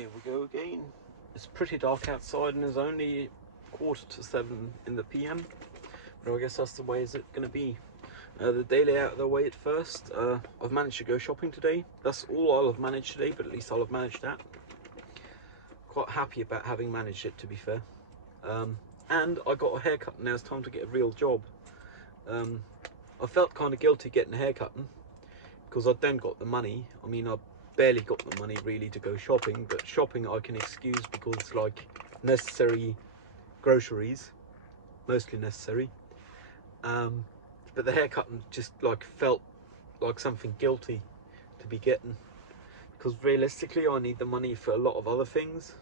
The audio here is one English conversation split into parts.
Here we go again. It's pretty dark outside and it's only 7:15 in the PM. But I guess that's the way is it going to be. The daily out of the way at first. I've managed to go shopping today. That's all I'll have managed today, but at least I'll have managed that. Quite happy about having managed it, to be fair. And I got a haircut and now it's time to get a real job. I felt kind of guilty getting a haircut because I don't got the money. I mean, I barely got the money really to go shopping, but shopping I can excuse because it's like necessary groceries, mostly necessary. But the haircut just like felt like something guilty to be getting, because realistically I need the money for a lot of other things,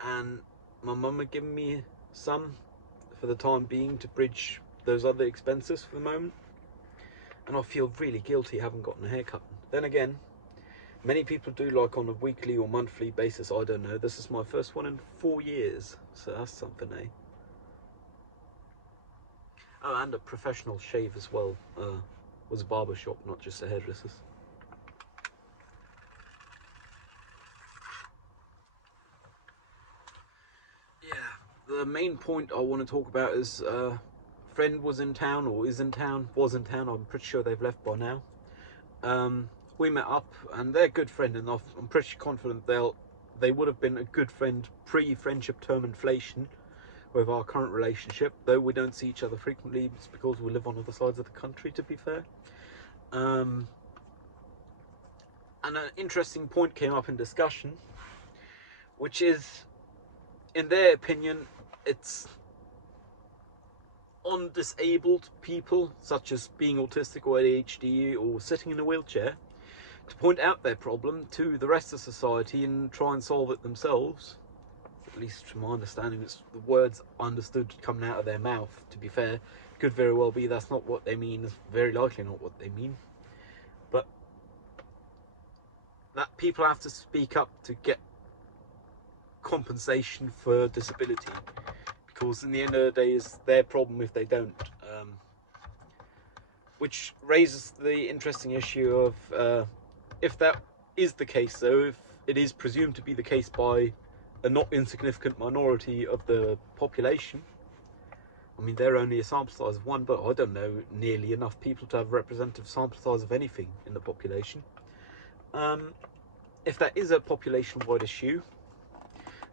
and my mum had given me some for the time being to bridge those other expenses for the moment, and I feel really guilty having gotten a haircut. Then again, many people do like on a weekly or monthly basis. I don't know, this is my first one in 4 years, so that's something, eh? Oh, and a professional shave as well. Was a barber shop, not just a hairdresser's. Yeah, the main point I want to talk about is friend was in town, or is in town, was in town. I'm pretty sure they've left by now. We met up, and they're a good friend enough. I'm pretty confident they would have been a good friend pre-friendship term inflation with our current relationship, though we don't see each other frequently. It's because we live on other sides of the country, to be fair. And an interesting point came up in discussion, which is, in their opinion, it's on disabled people, such as being autistic or ADHD or sitting in a wheelchair, to point out their problem to the rest of society and try and solve it themselves. At least from my understanding, it's the words understood coming out of their mouth, to be fair. Could very well be that's not what they mean, it's very likely not what they mean. But that people have to speak up to get compensation for disability, because in the end of the day it's their problem if they don't. Which raises the interesting issue of if that is the case, though, if it is presumed to be the case by a not insignificant minority of the population. I mean, they're only a sample size of one, but I don't know nearly enough people to have a representative sample size of anything in the population. If that is a population-wide issue,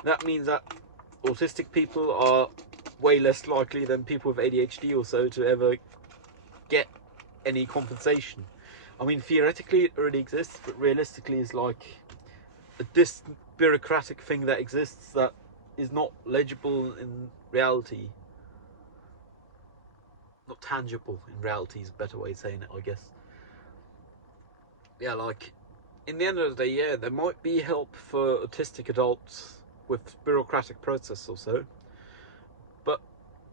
that means that autistic people are way less likely than people with ADHD or so to ever get any compensation. I mean, theoretically it already exists, but realistically it's like a distant bureaucratic thing that exists that is not legible in reality. Not tangible in reality is a better way of saying it, I guess. Yeah, like, in the end of the day, yeah, there might be help for autistic adults with bureaucratic process or so, but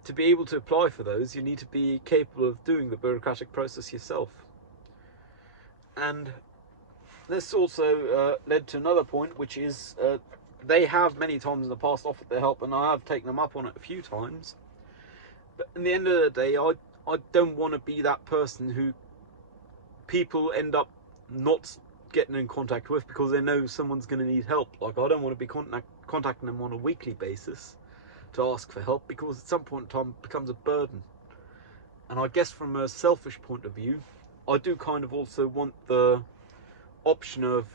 to be able to apply for those, you need to be capable of doing the bureaucratic process yourself. And this also led to another point, which is they have many times in the past offered their help, and I have taken them up on it a few times. But in the end of the day, I don't want to be that person who people end up not getting in contact with because they know someone's going to need help. Like, I don't want to be contacting them on a weekly basis to ask for help, because at some point in time it becomes a burden. And I guess from a selfish point of view, I do kind of also want the option of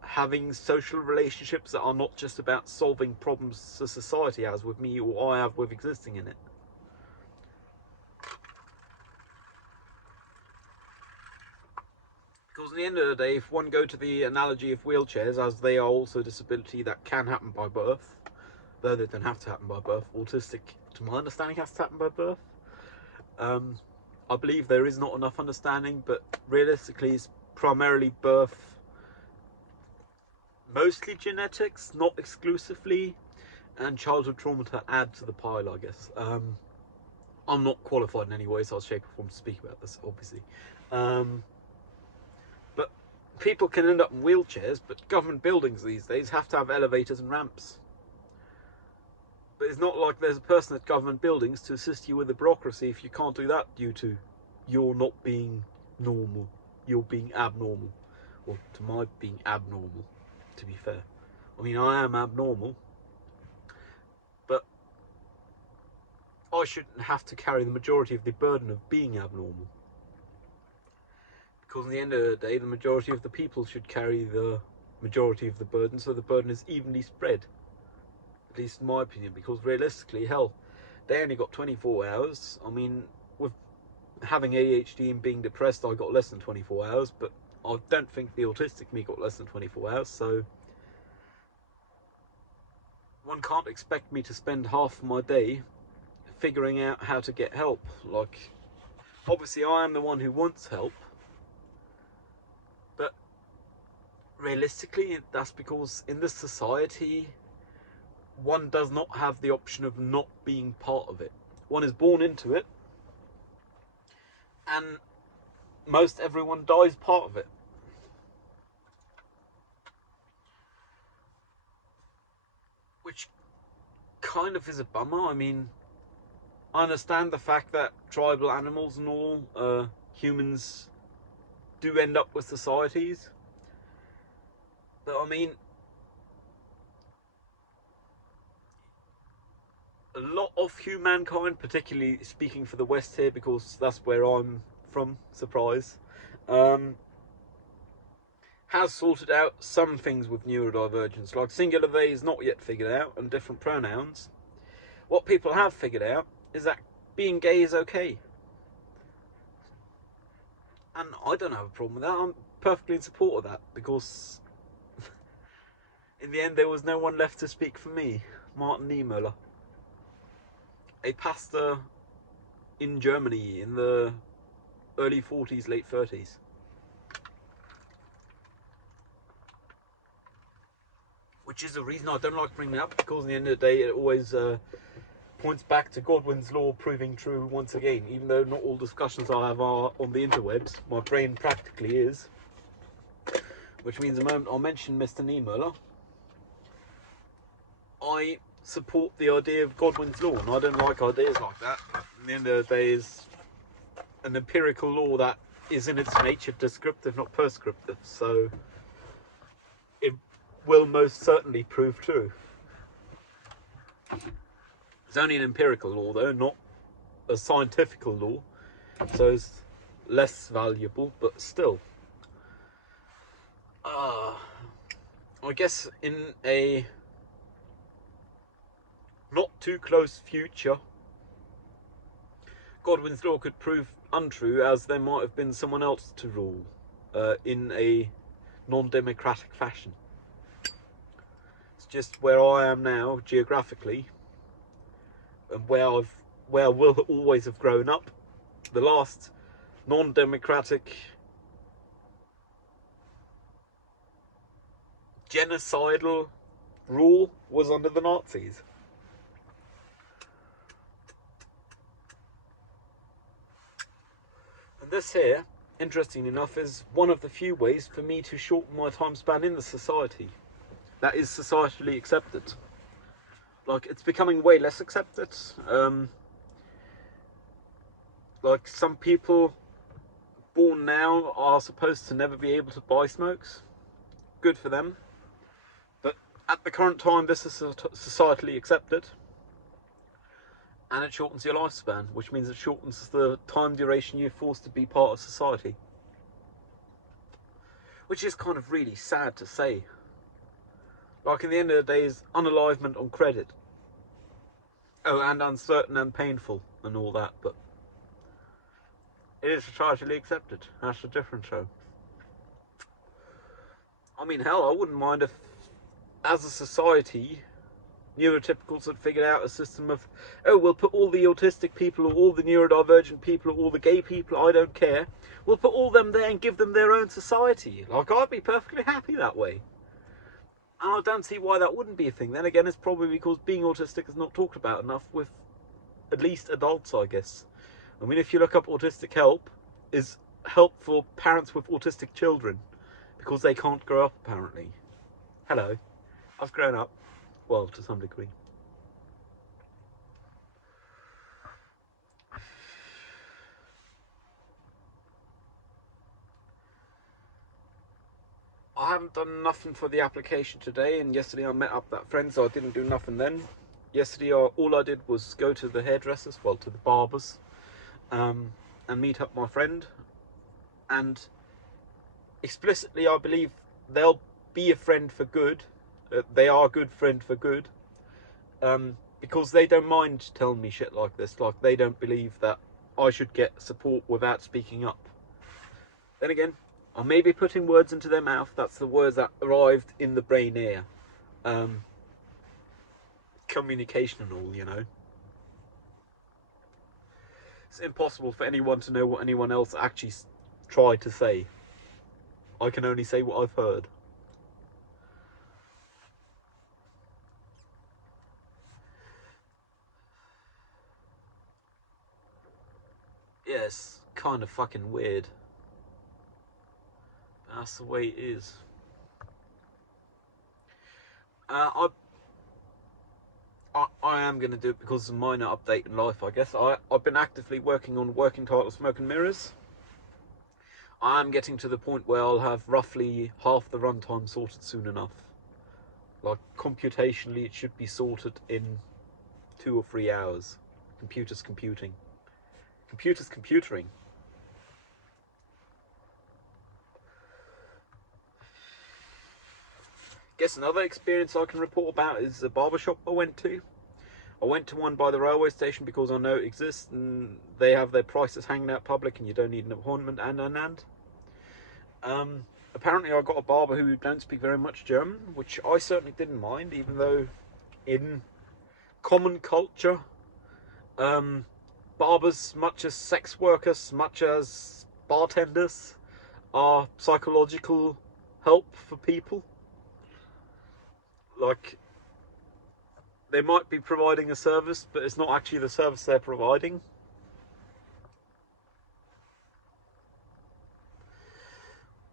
having social relationships that are not just about solving problems the society has with me or I have with existing in it. Because in the end of the day, if one go to the analogy of wheelchairs, as they are also a disability that can happen by birth, though they don't have to happen by birth. Autistic, to my understanding, has to happen by birth. I believe there is not enough understanding, but realistically it's primarily birth, mostly genetics, not exclusively, and childhood trauma to add to the pile, I guess. I'm not qualified in any way, so I'll shape or form to speak about this, obviously. But people can end up in wheelchairs, but government buildings these days have to have elevators and ramps. But it's not like there's a person at government buildings to assist you with the bureaucracy if you can't do that due to you're not being normal. You're being abnormal. Or to my being abnormal, to be fair. I mean, I am abnormal, but I shouldn't have to carry the majority of the burden of being abnormal. Because in the end of the day, the majority of the people should carry the majority of the burden, so the burden is evenly spread. At least in my opinion, because realistically, hell, they only got 24 hours. I mean, with having ADHD and being depressed, I got less than 24 hours, but I don't think the autistic me got less than 24 hours, so one can't expect me to spend half my day figuring out how to get help. Like, obviously I am the one who wants help, but realistically that's because in this society one does not have the option of not being part of it. One is born into it, and most everyone dies part of it. Which kind of is a bummer. I mean, I understand the fact that tribal animals and all, humans do end up with societies. But I mean, a lot of humankind, particularly speaking for the West here, because that's where I'm from, surprise, has sorted out some things with neurodivergence, like singular they is not yet figured out, and different pronouns. What people have figured out is that being gay is okay. And I don't have a problem with that. I'm perfectly in support of that, because in the end there was no one left to speak for me. Martin Niemöller, a pastor in Germany in the early 40s, late 30s. Which is the reason I don't like bringing it up, because in the end of the day it always points back to Godwin's law proving true once again. Even though not all discussions I have are on the interwebs, my brain practically is. Which means the moment I mention Mr. Niemöller, I support the idea of Godwin's law, and I don't like ideas like that. At the end of the day, is an empirical law that is in its nature descriptive, not prescriptive, so it will most certainly prove true. It's only an empirical law though, not a scientific law, so it's less valuable, but still. I guess in a not too close future, Godwin's law could prove untrue, as there might have been someone else to rule in a non-democratic fashion. It's just where I am now geographically, and where I will always have grown up. The last non-democratic genocidal rule was under the Nazis. And this here, interesting enough, is one of the few ways for me to shorten my time span in the society that is societally accepted. Like, it's becoming way less accepted. Like, some people born now are supposed to never be able to buy smokes. Good for them. But at the current time, this is societally accepted. And it shortens your lifespan, which means it shortens the time duration you're forced to be part of society. Which is kind of really sad to say. Like, in the end of the day, is unalivement on credit. Oh, and uncertain and painful and all that, but it is societally accepted. That's the difference, though. I mean, hell, I wouldn't mind if, as a society, neurotypicals had figured out a system of, oh, we'll put all the autistic people, or all the neurodivergent people, or all the gay people, I don't care, we'll put all them there and give them their own society. Like, I'd be perfectly happy that way. And I don't see why that wouldn't be a thing. Then again, it's probably because being autistic is not talked about enough with at least adults, I guess. I mean, if you look up autistic help, is help for parents with autistic children, because they can't grow up, apparently. Hello, I've grown up. Well, to some degree. I haven't done nothing for the application today, and yesterday I met up that friend, so I didn't do nothing then. Yesterday all I did was go to the hairdressers, well, to the barbers, and meet up my friend. And explicitly, I believe they'll be a friend for good. They are a good friend for good, because they don't mind telling me shit like this. Like, they don't believe that I should get support without speaking up. Then again, I may be putting words into their mouth. That's the words that arrived in the brain air. Communication and all, you know. It's impossible for anyone to know what anyone else actually tried to say. I can only say what I've heard. Yes, kind of fucking weird. That's the way it is. I am going to do it because of minor update in life, I guess. I've been actively working on working title Smoke and Mirrors. I am getting to the point where I'll have roughly half the runtime sorted soon enough. Like, computationally, it should be sorted in 2 or 3 hours. Computers computing. Computers computering. Guess another experience I can report about is a barbershop I went to. I went to one by the railway station because I know it exists and they have their prices hanging out public and you don't need an appointment apparently I got a barber who don't speak very much German, which I certainly didn't mind, even though in common culture, barbers, much as sex workers, much as bartenders, are psychological help for people. Like, they might be providing a service, but it's not actually the service they're providing.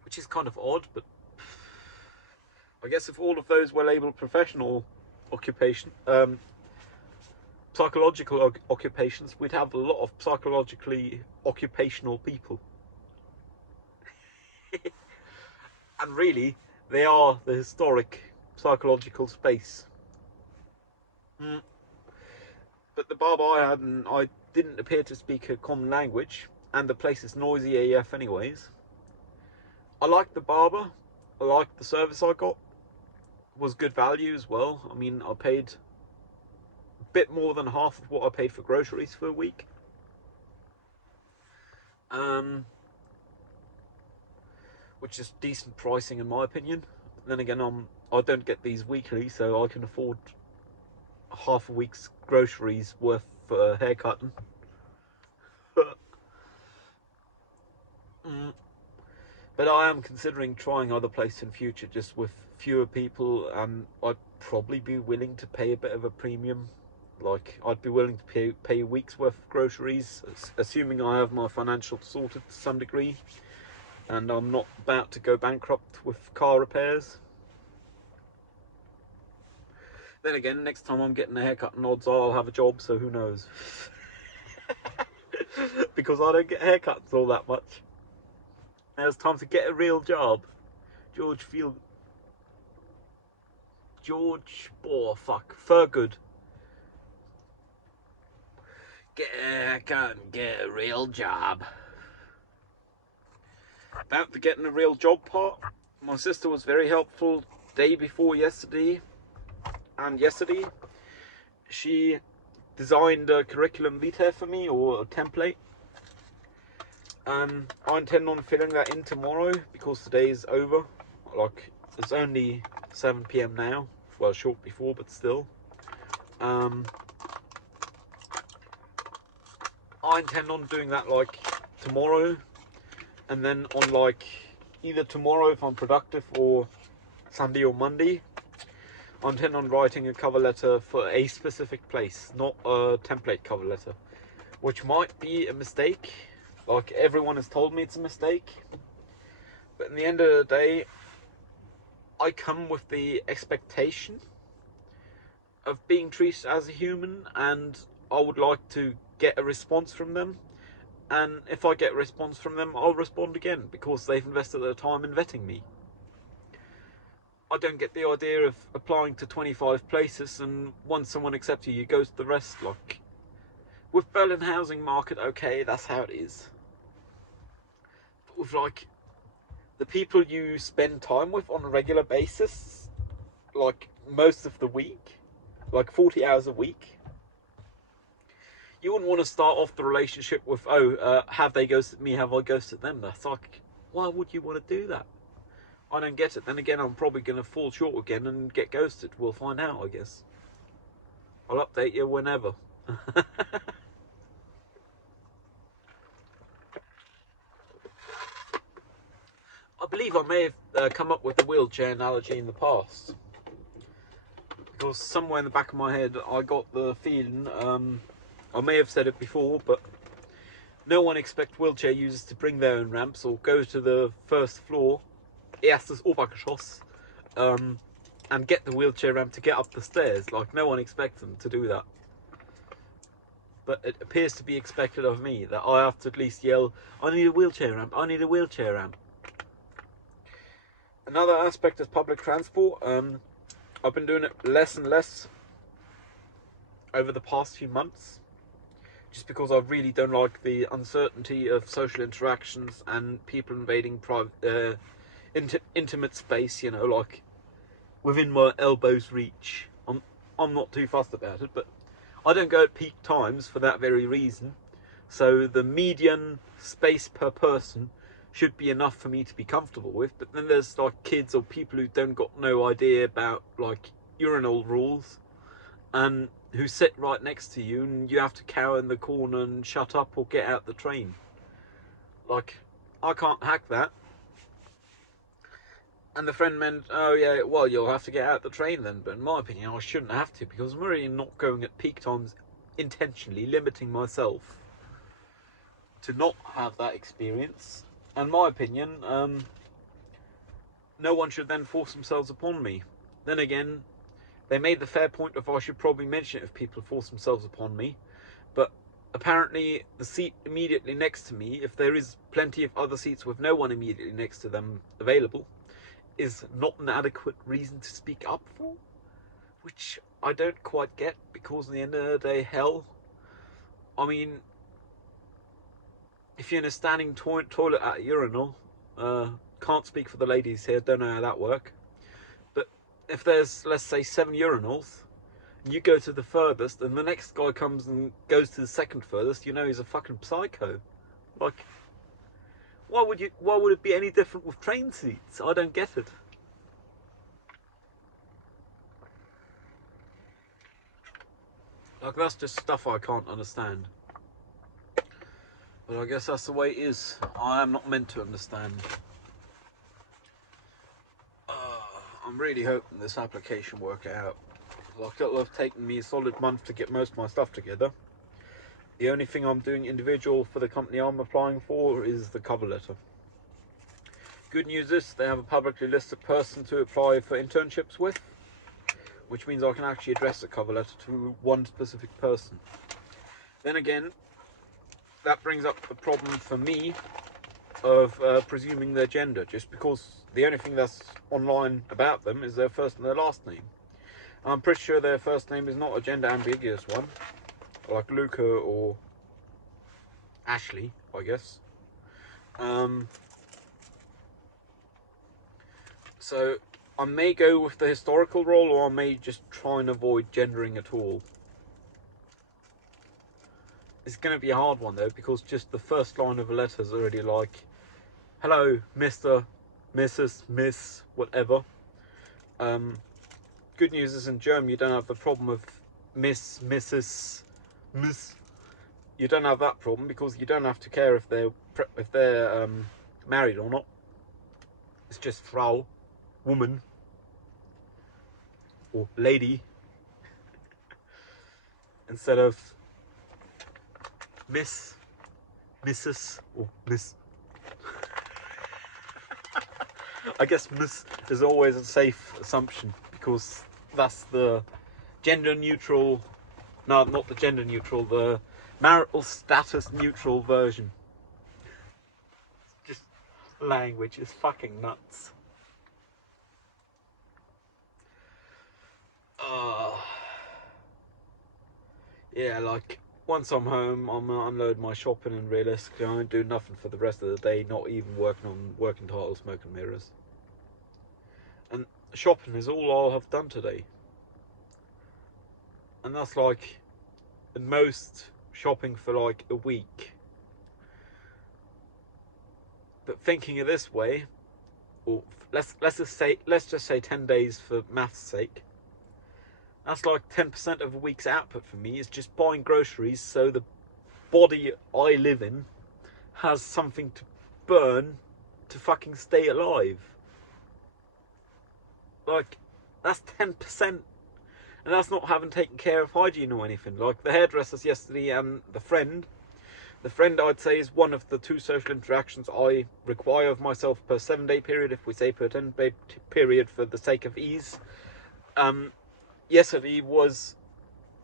Which is kind of odd, but I guess if all of those were labelled professional psychological occupations, we'd have a lot of psychologically occupational people. And really, they are the historic psychological space. But the barber I had, and I didn't appear to speak a common language, and the place is noisy AF anyways. I liked the barber, I liked the service I got, it was good value as well. I mean, I paid a bit more than half of what I paid for groceries for a week. Which is decent pricing in my opinion. Then again, I don't get these weekly, so I can afford half a week's groceries worth for haircutting. But I am considering trying other places in future, just with fewer people, and I'd probably be willing to pay a bit of a premium. Like, I'd be willing to pay a week's worth of groceries, assuming I have my financials sorted to some degree, and I'm not about to go bankrupt with car repairs. Then again, next time I'm getting a haircut, and odds are I'll have a job, so who knows? Because I don't get haircuts all that much. Now it's time to get a real job. Thurgood. Get a haircut and get a real job. About the getting a real job part, my sister was very helpful day before yesterday. And yesterday, she designed a curriculum vitae for me, or a template. I intend on filling that in tomorrow because today is over. Like, it's only 7 PM now. Well, short before, but still. I intend on doing that like tomorrow, and then on like either tomorrow if I'm productive, or Sunday or Monday, I intend on writing a cover letter for a specific place, not a template cover letter, which might be a mistake. Like, everyone has told me it's a mistake, but in the end of the day, I come with the expectation of being treated as a human, and I would like to get a response from them. And if I get a response from them, I'll respond again, because they've invested their time in vetting me. I don't get the idea of applying to 25 places and once someone accepts you, you go to the rest. Like, with Berlin housing market, okay, that's how it is. But with, like, the people you spend time with on a regular basis, like, most of the week, like 40 hours a week, you wouldn't want to start off the relationship with, have they ghosted me, have I ghosted them? That's like, why would you want to do that? I don't get it. Then again, I'm probably going to fall short again and get ghosted. We'll find out, I guess. I'll update you whenever. I believe I may have come up with the wheelchair analogy in the past. Because somewhere in the back of my head, I got the feeling, I may have said it before, but no one expects wheelchair users to bring their own ramps or go to the first floor, erstes Obergeschoss, and get the wheelchair ramp to get up the stairs. Like, no one expects them to do that. But it appears to be expected of me that I have to at least yell, I need a wheelchair ramp, I need a wheelchair ramp. Another aspect is public transport. I've been doing it less and less over the past few months, just because I really don't like the uncertainty of social interactions and people invading private, intimate space, you know, like within my elbow's reach. I'm not too fussed about it, but I don't go at peak times for that very reason. So the median space per person should be enough for me to be comfortable with. But then there's like kids or people who don't got no idea about like urinal rules and who sit right next to you and you have to cower in the corner and shut up or get out the train. Like, I can't hack that. And the friend meant, oh yeah, well, you'll have to get out the train then. But in my opinion, I shouldn't have to, because I'm really not going at peak times intentionally, limiting myself to not have that experience. And my opinion, no one should then force themselves upon me. Then again, they made the fair point of I should probably mention it if people force themselves upon me. But apparently the seat immediately next to me, if there is plenty of other seats with no one immediately next to them available, is not an adequate reason to speak up for, which I don't quite get, because at the end of the day, hell, I mean, if you're in a standing toilet at a urinal, can't speak for the ladies here, don't know how that works, but if there's, let's say, 7 urinals, and you go to the furthest, and the next guy comes and goes to the second furthest, you know he's a fucking psycho. Like, why would it be any different with train seats? I don't get it. Like, that's just stuff I can't understand. But I guess that's the way it is. I am not meant to understand. I'm really hoping this application work out. Like, it'll have taken me a solid month to get most of my stuff together. The only thing I'm doing individual for the company I'm applying for is the cover letter. Good news is they have a publicly listed person to apply for internships with, which means I can actually address the cover letter to one specific person. Then again, that brings up the problem for me of presuming their gender, just because the only thing that's online about them is their first and their last name. I'm pretty sure their first name is not a gender ambiguous one, like Luca or Ashley, I guess. So I may go with the historical role, or I may just try and avoid gendering at all. It's going to be a hard one though, because just the first line of a letter is already like, hello, Mr., Mrs., Miss, whatever. Good news is in German you don't have the problem of Miss, Mrs., Miss. You don't have that problem, because you don't have to care if they're married or not. It's just Frau, woman, or lady, instead of Miss, Mrs., or Miss. I guess Miss is always a safe assumption, because that's the gender neutral, no, not the gender neutral, the marital status neutral version. Just language is fucking nuts. Yeah, like once I'm home, I'm gonna unload my shopping, and realistically, I won't do nothing for the rest of the day. Not even working on working titles, smoking mirrors, and shopping is all I'll have done today. And that's like at most shopping for like a week. But thinking of this way, or let's just say 10 days for math's sake. That's like 10% of a week's output for me is just buying groceries so the body I live in has something to burn to fucking stay alive. Like, that's 10%. And that's not having taken care of hygiene or anything. Like the hairdressers yesterday and the friend I'd say is one of the 2 social interactions I require of myself per 7-day period, if we say per 10-day period for the sake of ease. Yesterday was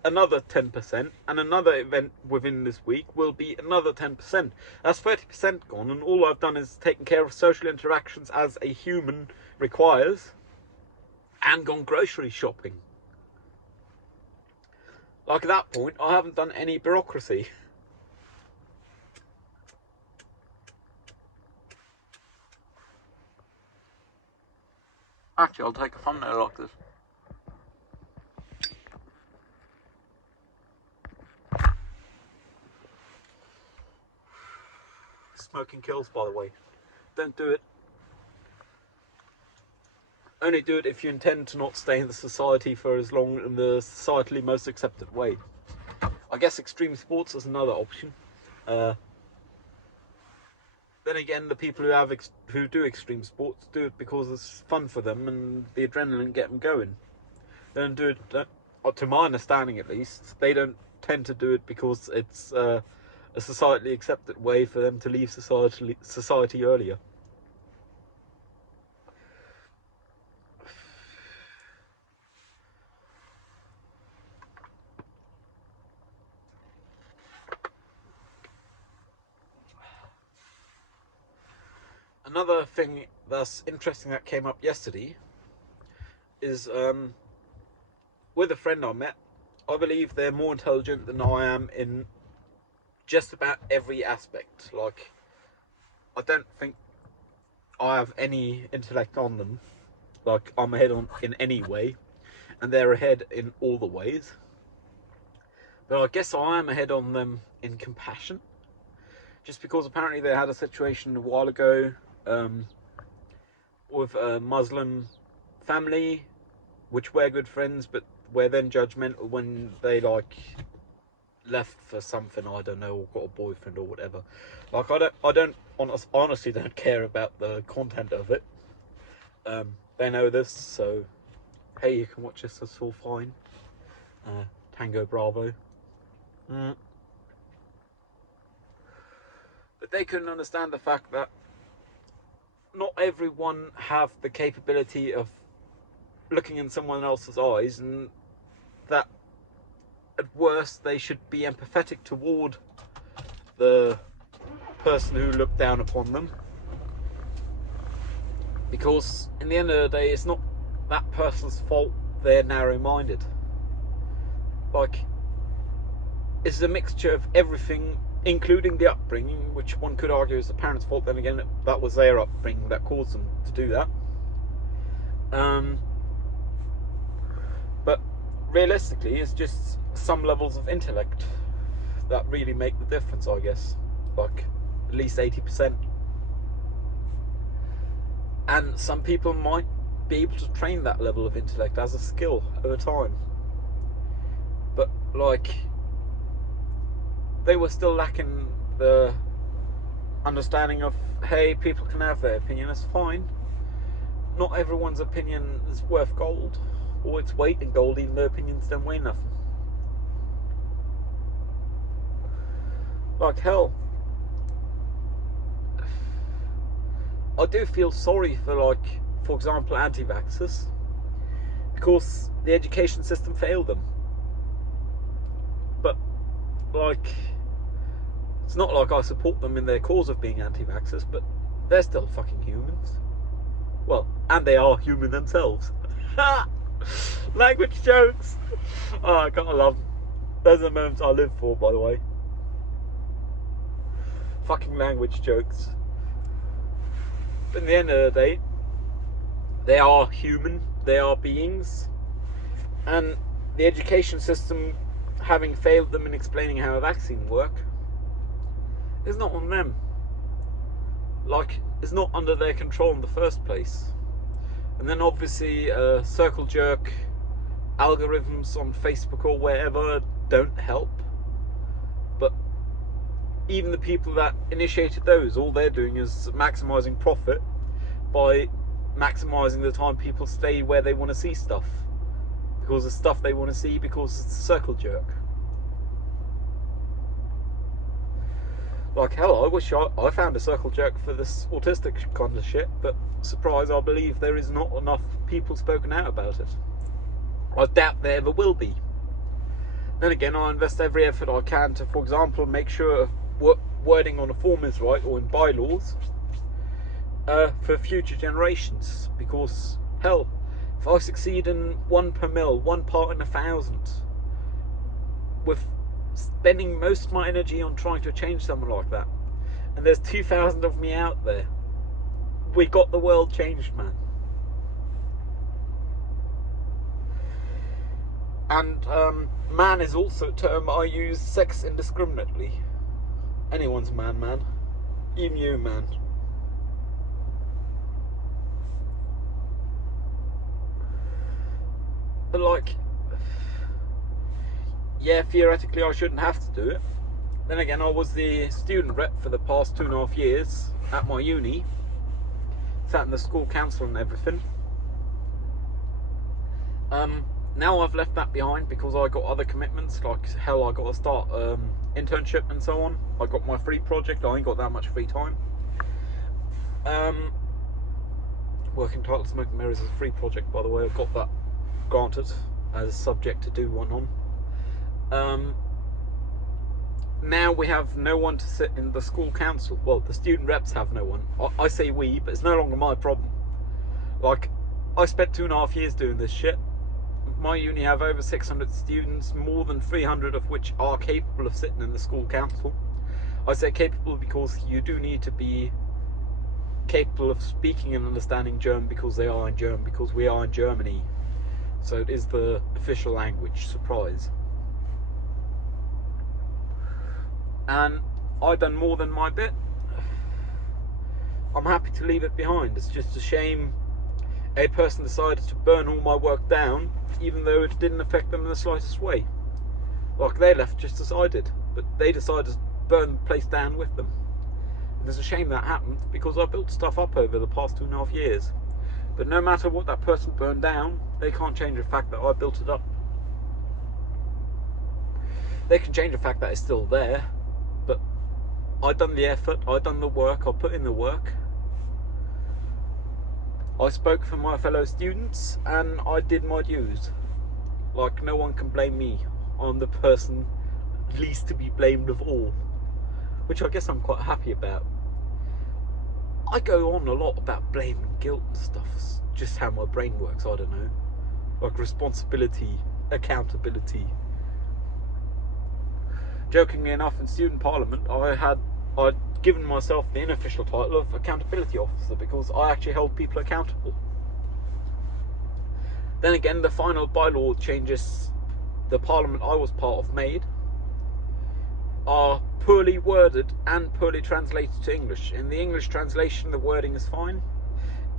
another 10%, and another event within this week will be another 10%. That's 30% gone, and all I've done is taken care of social interactions as a human requires, and gone grocery shopping. Like at that point, I haven't done any bureaucracy. Actually, I'll take a thumbnail like this. Smoking kills, by the way. Don't do it. Only do it if you intend to not stay in the society for as long in the societally most accepted way. I guess extreme sports is another option. Then again, the people who do extreme sports do it because it's fun for them and the adrenaline get them going. They don't do it, to my understanding at least, they don't tend to do it because it's a societally accepted way for them to leave society earlier. Another thing that's interesting that came up yesterday is with a friend I met. I believe they're more intelligent than I am in just about every aspect. Like, I don't think I have any intellect on them. Like, I'm ahead in any way, and they're ahead in all the ways. But I guess I am ahead on them in compassion. Just because apparently they had a situation a while ago with a Muslim family, which were good friends, but were then judgmental when they like left for something, I don't know, or got a boyfriend or whatever. Like, I honestly don't care about the content of it. They know this, so hey, you can watch this, that's all fine. Tango Bravo. But they couldn't understand the fact that not everyone have the capability of looking in someone else's eyes, and that at worst they should be empathetic toward the person who looked down upon them, because in the end of the day it's not that person's fault they're narrow-minded. Like, it's a mixture of everything, including the upbringing, which one could argue is the parents' fault. Then again, that was their upbringing that caused them to do that. But realistically, it's just some levels of intellect that really make the difference, I guess. Like, at least 80%. And some people might be able to train that level of intellect as a skill over time. But, like, they were still lacking the understanding of, hey, people can have their opinion, it's fine. Not everyone's opinion is worth gold, or its weight in gold, even though opinions don't weigh nothing. Like, hell, I do feel sorry for, like, for example, anti-vaxxers, because the education system failed them. But, like, it's not like I support them in their cause of being anti-vaxxers, but they're still fucking humans. Well, and they are human themselves. Language jokes. Oh, I gotta love them. Those are the moments I live for, by the way. Fucking language jokes. But in the end of the day, they are human, they are beings, and the education system, having failed them in explaining how a vaccine works, is not on them. Like, it's not under their control in the first place. And then obviously circle jerk algorithms on Facebook or wherever don't help. But even the people that initiated those, all they're doing is maximising profit by maximising the time people stay where they want to see stuff, because it's stuff they want to see, because it's a circle jerk. Like, hell, I wish I found a circle jerk for this autistic kind of shit, but surprise, I believe there is not enough people spoken out about it. I doubt there ever will be. Then again, I invest every effort I can to, for example, make sure wording on a form is right, or in bylaws, for future generations. Because, hell, if I succeed in 1 per mil, 1 part in 1,000, with spending most of my energy on trying to change someone like that, and there's 2,000 of me out there, we got the world changed, man. And man is also a term I use sex indiscriminately. Anyone's man, even you, man. But like, yeah, theoretically I shouldn't have to do it. Then again, I was the student rep for the past 2.5 years at my uni, sat in the school council and everything. Now I've left that behind because I got other commitments. Like, hell, I got to start internship and so on. I got my free project. I ain't got that much free time. Working Title Smoking Mirrors is a free project, by the way. I've got that granted as a subject to do one on. Now we have no one to sit in the school council. Well, the student reps have no one. I say we, but it's no longer my problem. Like, I spent 2.5 years doing this shit. My uni have over 600 students, more than 300 of which are capable of sitting in the school council. I say capable because you do need to be capable of speaking and understanding German, because they are in German, because we are in Germany. So it is the official language. Surprise. And I've done more than my bit. I'm happy to leave it behind. It's just a shame a person decided to burn all my work down, even though it didn't affect them in the slightest way. Like, they left just as I did, but they decided to burn the place down with them. And it's a shame that happened, because I built stuff up over the past 2.5 years. But no matter what that person burned down, they can't change the fact that I built it up. They can change the fact that it's still there, but I done the effort, I done the work, I put in the work. I spoke for my fellow students, and I did my dues. Like, no one can blame me. I'm the person least to be blamed of all, which I guess I'm quite happy about. I go on a lot about blame and guilt and stuff. It's just how my brain works, I don't know. Like, responsibility, accountability. Jokingly enough, in student parliament, I'd given myself the unofficial title of accountability officer, because I actually held people accountable. Then again, the final bylaw changes the parliament I was part of made are poorly worded and poorly translated to English. In the English translation, the wording is fine.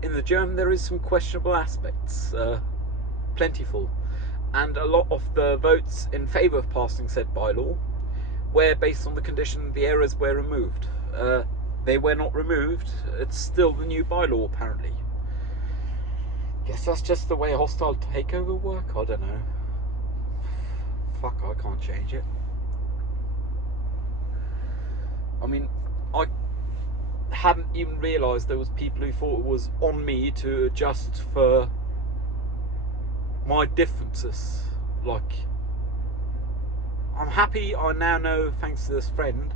In the German, there is some questionable aspects, plentiful, and a lot of the votes in favour of passing said bylaw were based on the condition the errors were removed. They were not removed. It's still the new bylaw, apparently. Guess that's just the way hostile takeover work. I don't know. Fuck, I can't change it. I mean, I hadn't even realised there was people who thought it was on me to adjust for my differences. Like, I'm happy I now know, thanks to this friend,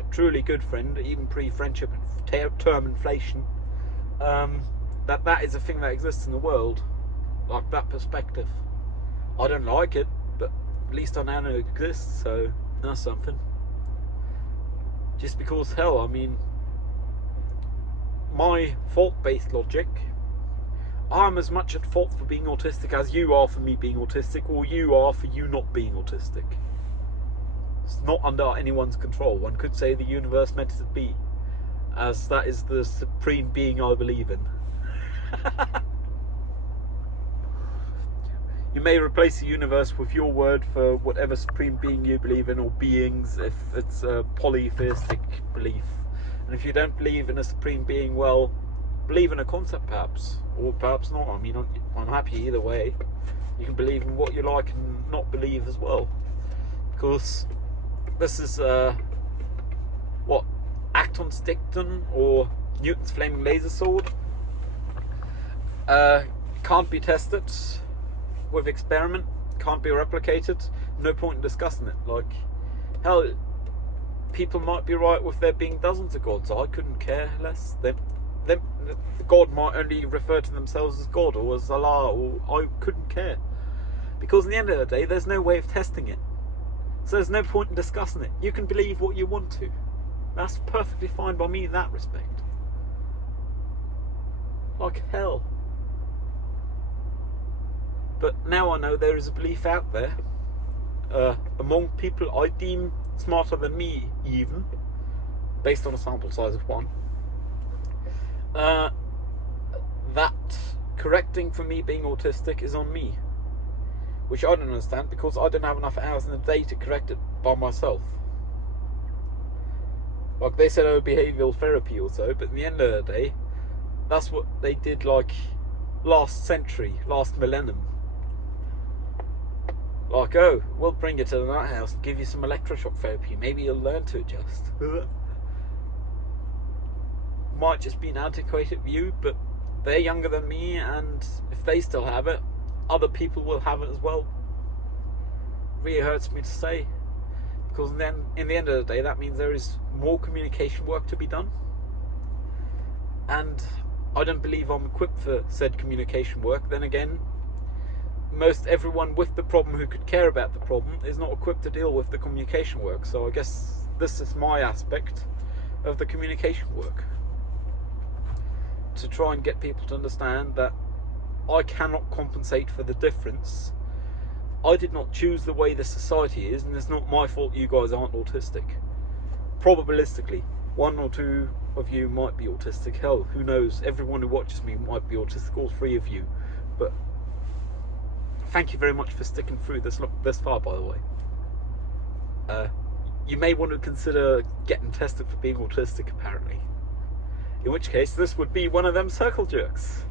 a truly good friend, even pre-friendship and term inflation, that is a thing that exists in the world. Like, that perspective. I don't like it, but at least I now know it exists, so that's something. Just because, hell, I mean, my fault-based logic, I'm as much at fault for being autistic as you are for me being autistic, or you are for you not being autistic. It's not under anyone's control. One could say the universe meant it to be, as that is the supreme being I believe in. You may replace the universe with your word for whatever supreme being you believe in, or beings, if it's a polytheistic belief. And if you don't believe in a supreme being, well, believe in a concept perhaps, or perhaps not. I mean, I'm happy either way. You can believe in what you like and not believe as well. Because this is, what, Acton's dictum, or Newton's flaming laser sword. Can't be tested with experiment, can't be replicated, no point in discussing it. Like, hell, people might be right with there being dozens of gods. I couldn't care less. God might only refer to themselves as God or as Allah, or I couldn't care. Because at the end of the day, there's no way of testing it. So there's no point in discussing it. You can believe what you want to. That's perfectly fine by me in that respect. Like hell. But now I know there is a belief out there, among people I deem smarter than me even, based on a sample size of one, that correcting for me being autistic is on me. Which I don't understand, because I don't have enough hours in the day to correct it by myself. Like they said, behavioural therapy or so, but in the end of the day, that's what they did like last century, last millennium. Like, oh, we'll bring you to the night house and give you some electroshock therapy. Maybe you'll learn to adjust. Might just be an antiquated view, but they're younger than me, and if they still have it, other people will have it as well. Really hurts me to say, because then in the end of the day, that means there is more communication work to be done, and I don't believe I'm equipped for said communication work. Then again, most everyone with the problem who could care about the problem is not equipped to deal with the communication work. So I guess this is my aspect of the communication work, to try and get people to understand that I cannot compensate for the difference. I did not choose the way the society is, and it's not my fault you guys aren't autistic. Probabilistically, one or two of you might be autistic. Hell, who knows? Everyone who watches me might be autistic, all three of you. But thank you very much for sticking through this far, by the way. You may want to consider getting tested for being autistic, apparently. In which case, this would be one of them circle jerks.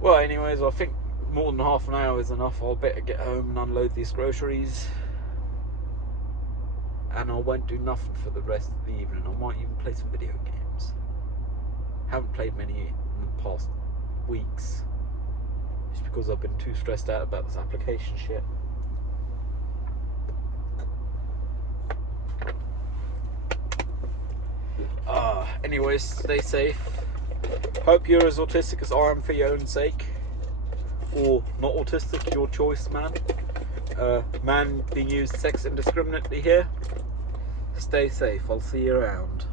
Well, anyways, I think more than half an hour is enough. I'll better get home and unload these groceries. And I won't do nothing for the rest of the evening. I might even play some video games. Haven't played many in the past weeks, just because I've been too stressed out about this application shit. Anyways, stay safe. Hope you're as autistic as I am for your own sake. Or not autistic, your choice, man. Man being used sex indiscriminately here. Stay safe, I'll see you around.